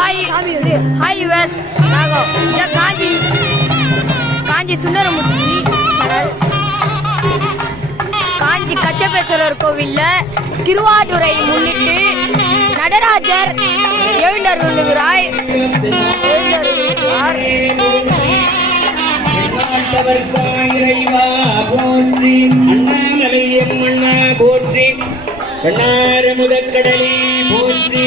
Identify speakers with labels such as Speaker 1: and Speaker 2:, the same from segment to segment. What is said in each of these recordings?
Speaker 1: Hi hi யுவஸ் நாங்கள் இந்த காஞ்சி காஞ்சி சுந்தரமூர்த்தி காஞ்சி கச்சபேஸ்வரர் கோவிலில் திருவாதுரை முன்னிட்டு நடராஜர் எழுந்தருளுகிறாய் எழுந்தருளுகிறார்
Speaker 2: நாட்டவர் இறைவா போற்றி அண்ணாமலையம் அண்ணா போற்றி. கண்ணார முதக்கடலே போற்றி.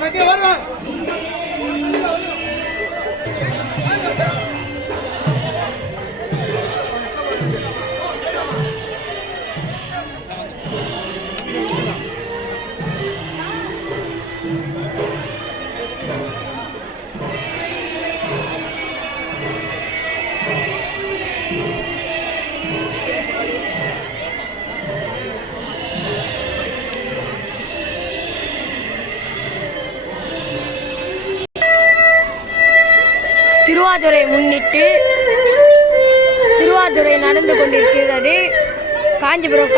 Speaker 3: சத்தியம் வருவா
Speaker 1: திருவாதுரை முன்னிட்டு திருவாதுரை நடந்து கொண்டிருக்கிறது. காஞ்சிபுரம்